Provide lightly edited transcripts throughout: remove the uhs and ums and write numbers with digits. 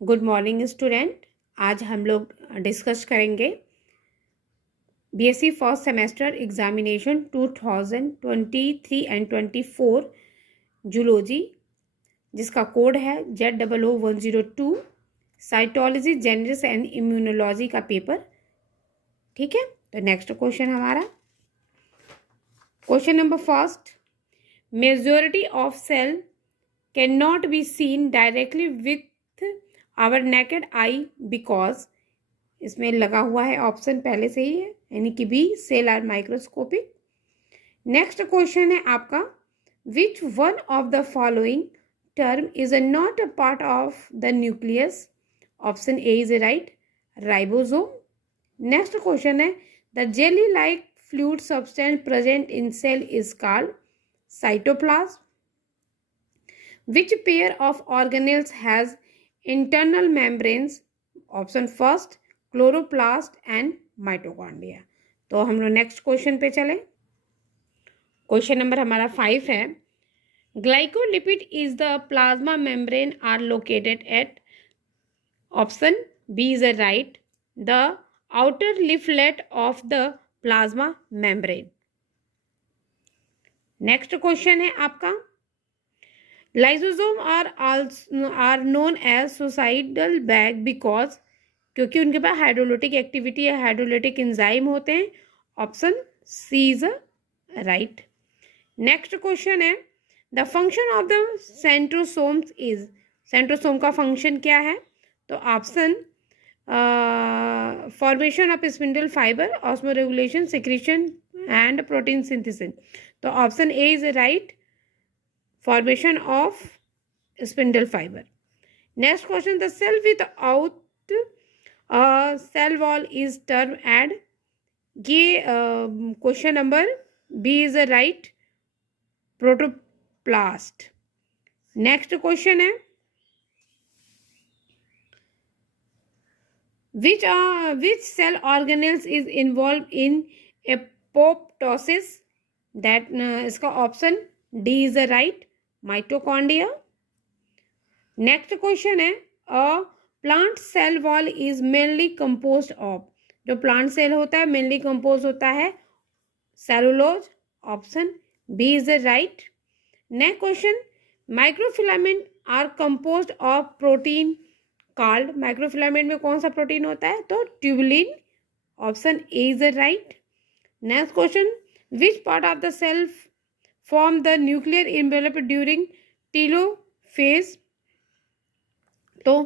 Good morning student. आज हम लोग डिस्कस करेंगे BSc first semester examination 2023 and 24 zoology, जिसका कोड है ZOO102, cytology, genetics and immunology का पेपर। ठीक है, तो नेक्स्ट क्वेश्चन हमारा question number first, majority of cell can not be seen directly with our naked eye because, इसमें लगा हुआ है ऑप्शन पहले से ही है, यानी कि B, cell are microscopic. Next question है आपका, which one of the following term is not a part of the nucleus? Option A is right, ribosome. Next question है, the jelly like fluid substance present in cell is called cytoplasm. Which pair of organelles has internal membranes? Option first, chloroplast and mitochondria. तो हम लोग next question पे चले। Question number हमारा 5 है, glycolipid is the plasma membrane are located at. Option B is right, the outer leaflet of the plasma membrane. Next question है आपका, lysosome are known as suicidal bag because, क्योंकि उनके पास hydrolytic activity या hydrolytic enzyme होते हैं। Option C is right. Next question है, the function of the centrosomes is. Centrosome का फंक्शन क्या है? तो option formation of spindle fibre, osmoregulation, secretion and protein synthesis. तो option A is right, formation of spindle fiber. Next question, the cell without cell wall is termed as। ये question number B is right, protoplast. Next question है, which cell organelles is involved in apoptosis? that इसका option D is right, mitochondria. Next question है, a plant cell wall is mainly composed of. जो plant cell होता है mainly compose होता है cellulose. Option B is right. Next question, microfilament are composed of protein called. Microfilament में कौन सा protein होता है? तो tubulin. Option A is right. Next question, which part of the cell form the nuclear envelope during telophase? तो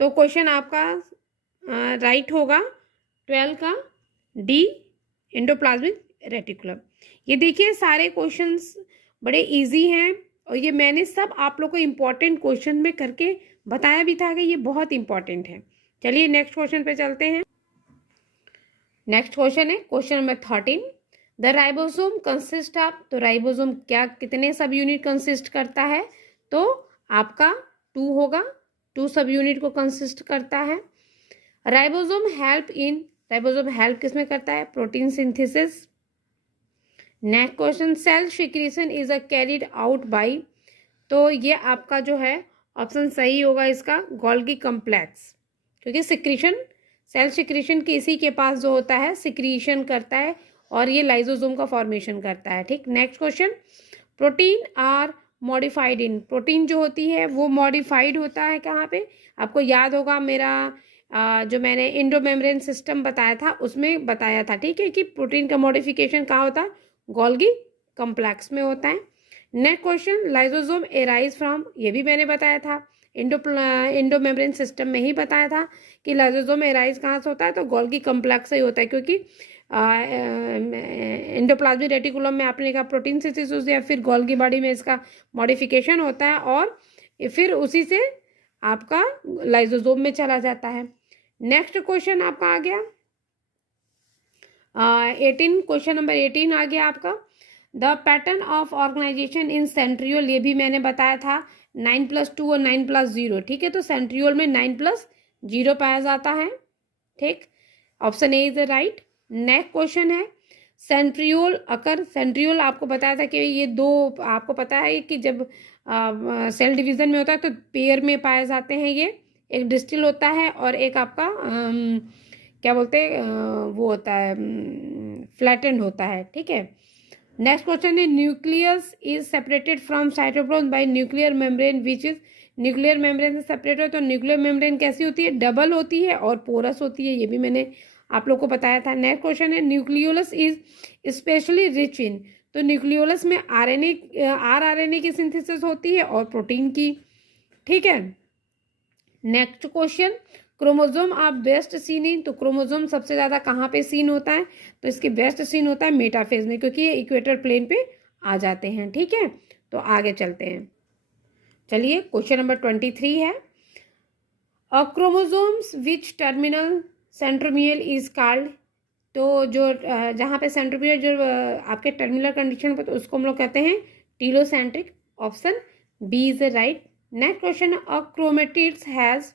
question आपका right होगा 12 का डी, एंडोप्लाज्मिक रेटिकुलम। ये देखिए सारे क्वेश्चंस बड़े इजी हैं और ये मैंने सब आप लोग को इम्पोर्टेंट क्वेश्चन में करके बताया भी था कि ये बहुत इंपॉर्टेंट है। चलिए नेक्स्ट क्वेश्चन पे चलते हैं। नेक्स्ट क्वेश्चन है question number 13, the ribosome consist of. तो राइबोसोम क्या कितने सब यूनिट कंसिस्ट करता है? तो आपका 2 होगा, 2 सब यूनिट को कंसिस्ट करता है। राइबोसोम हेल्प किस में करता है? Protein synthesis. Next question, cell secretion is carried out by. तो ये आपका जो है ऑप्शन सही होगा इसका, गोल्गी कॉम्प्लेक्स, क्योंकि सिक्रीशन, सेल सिक्रीशन किसी के पास जो होता है सिक्रीशन करता है और ये लाइसोसोम का फॉर्मेशन करता है। ठीक, next question, protein are modified in. Protein जो होती है वो मॉडिफाइड होता है कहाँ पे? आपको याद होगा मेरा जो मैंने एंडोमेम्ब्रेन सिस्टम बताया था उसमें बताया था, ठीक है, कि प्रोटीन का मॉडिफिकेशन कहाँ होता है? गोल्गी कॉम्प्लेक्स में होता है। Next question, lysosome arise from. ये भी मैंने बताया था, एंडोमेम्ब्रेन सिस्टम में ही बताया था कि लाइसोसोम एराइज कहाँ से होता है? तो गोल्गी कॉम्प्लेक्स से ही होता है, क्योंकि एंडोप्लाज्मिक रेटिकुलम में आपने कहा प्रोटीन सिंथेसिस या फिर गोल्गी बॉडी में इसका मॉडिफिकेशन होता है और फिर उसी से आपका लाइसोसोम में चला जाता है। नेक्स्ट क्वेश्चन आपका आ गया 18, क्वेश्चन नंबर 18 आ गया आपका, the pattern of organisation in centriole. ये भी मैंने बताया था 9+2 और 9+0। ठीक है, तो सेंट्रियोल में 9+0 पाया जाता है। ठीक, option A is right. Next question है, सेंट्रियोल अकर। सेंट्रियोल आपको बताया था कि ये 2, आपको पता है कि जब सेल डिवीजन में होता है तो पेयर में पाए जाते हैं ये एक डिस्टिल होता है और एक आपका क्या बोलते हैं वो होता है फ्लैटेंड होता है, ठीक है। नेक्स्ट क्वेश्चन है nucleus is separated from cytoplasm bye nuclear membrane which is, nuclear membrane से सेपरेट हो तो न्यूक्लियर मेम्ब्रेन कैसी होती है, डबल होती है और पोरस होती है, ये भी मैंने आप लोग को बताया था। नेक्स्ट क्वेश्चन है nucleolus is specially rich in, तो न्यूक्लियोलस में आरएनए की सिंथेसिस होती है और प्रोटीन की, ठीक है। नेक्स्ट क्वेश्चन क्रोमोजोम आप बेस्ट सीन इन, तो क्रोमोजोम सबसे ज़्यादा कहाँ पे सीन होता है, तो इसके बेस्ट सीन होता है मेटाफेज में, क्योंकि ये इक्वेटर प्लेन पे आ जाते हैं, ठीक है। तो आगे चलते हैं, चलिए क्वेश्चन नंबर 23 है a chromosomes which terminal centromere is called, तो जो जहाँ पे सेंट्रोमियर जो आपके टर्मिनल कंडीशन पर, तो उसको हम लोग कहते हैं telocentric, option B is right. Next question a chromatids has,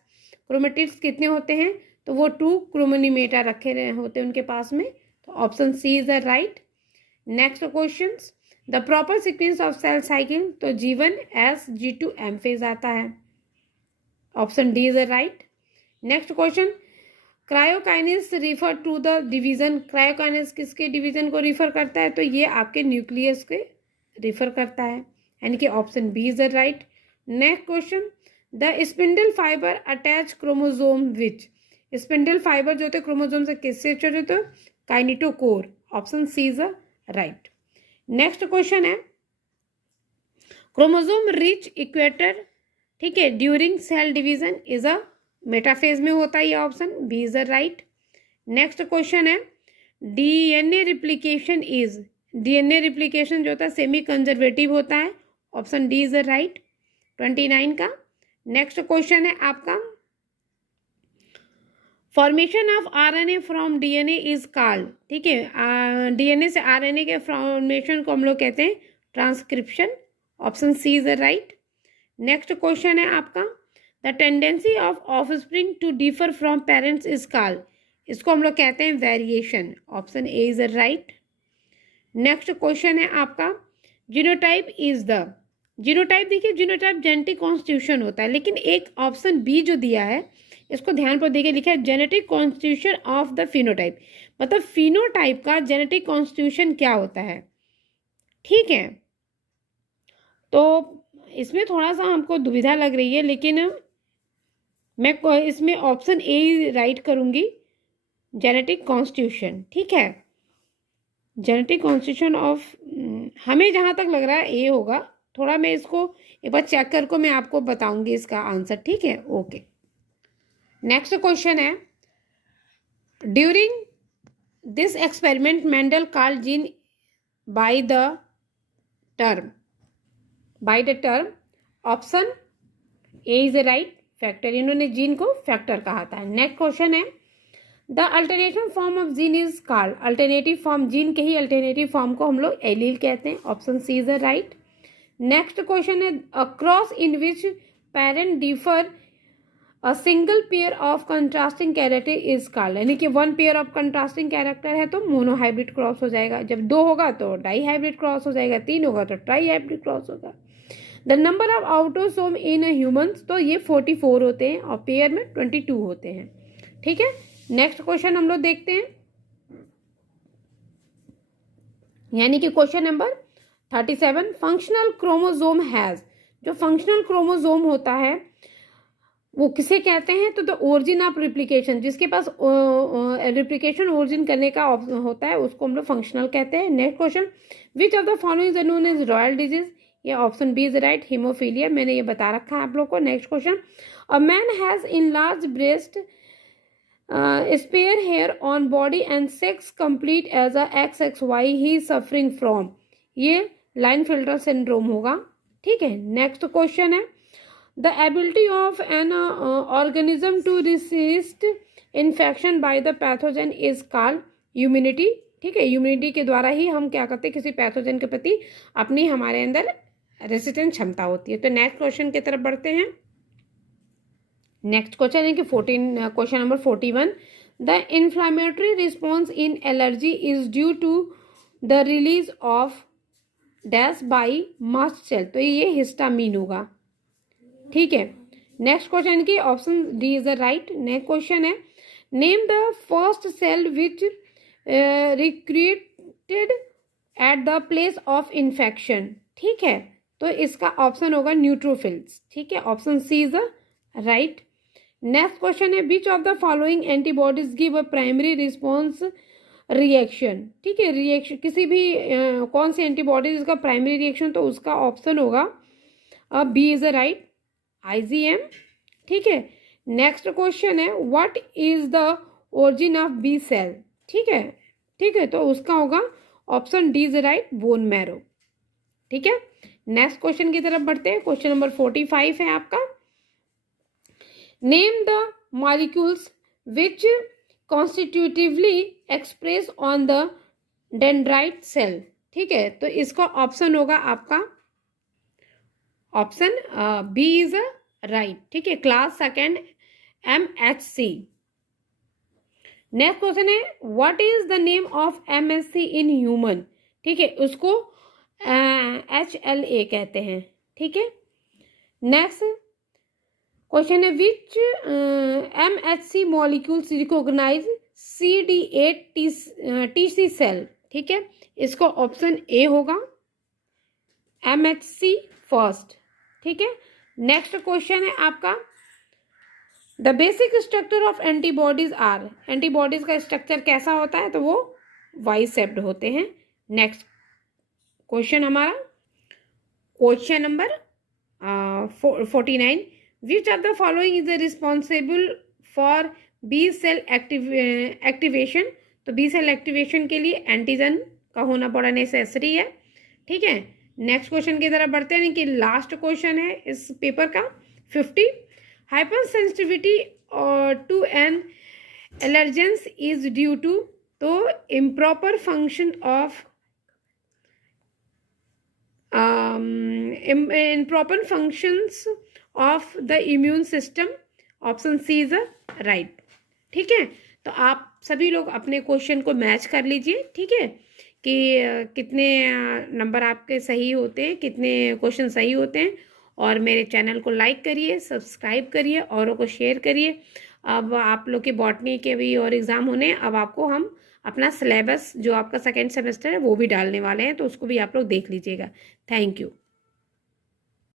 chromatids कितने होते हैं, तो वो 2 क्रोमोनीमेटा रखे होते हैं उनके पास में, तो option C is right. Next question the proper sequence of cell cycle, तो G1 S G2 M phase आता है, option D is right. Next question karyokinesis refer to the division, karyokinesis किसके डिवीजन को रिफर करता है, तो ये आपके न्यूक्लियस के रिफर करता है, यानी कि option B is right. Next question the spindle fibre attach chromosome which, spindle fibre जो होते हैं क्रोमोजोम से किससे जुड़े होते हैं, kinetochore, option C is right. Next question है क्रोमोजोम रिच इक्वेटर, ठीक है, during cell division is a metaphase में होता है, ये option B is right. Next question है DNA replication is, DNA replication जो होता है सेमी कंजर्वेटिव होता है, ऑप्शन डी इज राइट 29 का। नेक्स्ट क्वेश्चन है आपका formation of RNA from DNA is called, ठीक है, डीएनए से आरएनए के फॉर्मेशन को हम लोग कहते हैं transcription, option C is right. Next question है आपका the tendency of offspring to differ from parents is called, इसको हम लोग कहते हैं variation, option A is right. Next question है आपका जीनोटाइप इज द, जीनोटाइप देखिए जीनोटाइप जेनेटिक कॉन्स्टिट्यूशन होता है, लेकिन एक ऑप्शन बी जो दिया है इसको ध्यान पर देखिए, लिखा है genetic constitution of the phenotype, मतलब फिनोटाइप का जेनेटिक कॉन्स्टिट्यूशन क्या होता है, ठीक है। तो इसमें थोड़ा सा हमको दुविधा लग रही है, लेकिन मैं इसमें ऑप्शन ए राइट करूंगी, जेनेटिक कॉन्स्टिट्यूशन, ठीक है। जेनेटिक कॉन्स्टिट्यूशन ऑफ, हमें जहाँ तक लग रहा है ए होगा, थोड़ा मैं इसको एक बार चेक करके मैं आपको बताऊंगी इसका आंसर, ठीक है, ओके। नेक्स्ट क्वेश्चन है during this experiment Mendel called gene by the term, by the term, option A is right factor, इन्होंने जीन को फैक्टर कहा था। नेक्स्ट क्वेश्चन है the alternative form of gene is called, alternative form, gene के ही alternative form को हम लोग allele कहते हैं, option C is right. Next question है a cross in which parent differ a single pair of contrasting character is called, यानी कि 1 pair of contrasting character है तो मोनोहाइब्रिड क्रॉस हो जाएगा, जब 2 होगा तो डाई हाइब्रिड क्रॉस हो जाएगा, 3 होगा तो ट्राई हाइब्रिड क्रॉस होगा। The number of autosome in humans, तो ये 44 होते हैं और पेयर में 22 होते हैं, ठीक है। नेक्स्ट क्वेश्चन हम लोग देखते हैं, यानी कि question number 37 functional chromosome has, जो फंक्शनल क्रोमोजोम होता है वो किसे कहते हैं, तो द ओरिजिन ऑफ रिप्लिकेशन, जिसके पास रिप्लिकेशन ओरिजिन करने का होता है उसको हम लोग फंक्शनल कहते हैं। Next question which of the following is known as royal disease, ये option B is right haemophilia, मैंने ये बता रखा है आप लोग को। Next question a man has in large breast spare hair on body and sex complete as a XXY he suffering from, ये लाइन फिल्टर सिंड्रोम होगा, ठीक है। नेक्स्ट क्वेश्चन है the ability of an organism to resist infection by the pathogen is called immunity, ठीक है, immunity के द्वारा ही हम क्या करते हैं किसी पैथोजन के प्रति अपनी हमारे अंदर रेसिस्टेंस क्षमता होती है। तो नेक्स्ट क्वेश्चन की तरफ बढ़ते हैं। नेक्स्ट क्वेश्चन है कि question number 41 the inflammatory response in allergy is due to the release of dash by mast cell, तो ये हिस्टामीन होगा, ठीक है। नेक्स्ट क्वेश्चन की option D is the right. Next question है name the first cell which recruited at the place of infection. ठीक है, तो इसका ऑप्शन होगा न्यूट्रोफिल्स। ठीक है, option C is the right. Next question है which of the following antibodies give a primary response reaction. ठीक है, रिएक्शन किसी भी कौन सी एंटीबॉडीज का प्राइमरी रिएक्शन, तो उसका ऑप्शन होगा B is the right, IgM। ठीक है, नेक्स्ट क्वेश्चन है what is the origin of B cell. ठीक है, ठीक है, तो उसका होगा option D is right, bone marrow. ठीक है, नेक्स्ट क्वेश्चन की तरफ बढ़ते हैं। क्वेश्चन नंबर 45 है आपका, name the molecules which constitutively express on the dendrite cell. ठीक है, तो इसका ऑप्शन होगा आपका ऑप्शन बी इज राइट। ठीक है, class second MHC। Next question है what is the name of MHC in human. ठीक है, उसको HLA कहते हैं। ठीक है, नेक्स्ट क्वेश्चन है which MHC molecules recognise CD8 TC cell. ठीक है, इसको ऑप्शन ए होगा, MHC फर्स्ट। ठीक है, नेक्स्ट क्वेश्चन है आपका the basic structure of antibodies are. Antibodies का स्ट्रक्चर कैसा होता है, तो वो वाई शेप्ड होते हैं। नेक्स्ट क्वेश्चन हमारा question number 49 which of the following is responsible for B cell activation. तो बी सेल एक्टिवेशन के लिए एंटीजन का होना बड़ा नेसेसरी है। ठीक है, नेक्स्ट क्वेश्चन की तरफ बढ़ते हैं कि लास्ट क्वेश्चन है इस पेपर का 50 हाइपर सेंसिटिविटी to an allergens is due to. तो improper function of improper functions of the immune system, option C is right. ठीक है, तो आप सभी लोग अपने क्वेश्चन को मैच कर लीजिए। ठीक है, कि कितने नंबर आपके सही होते हैं, कितने क्वेश्चन सही होते हैं, और मेरे चैनल को लाइक करिए, सब्सक्राइब करिए, औरों को शेयर करिए। अब आप लोग के बॉटनी के भी और एग्ज़ाम होने हैं, अब आपको हम अपना सिलेबस जो आपका सेकेंड सेमेस्टर है वो भी डालने वाले हैं, तो उसको भी आप लोग देख लीजिएगा। Thank you.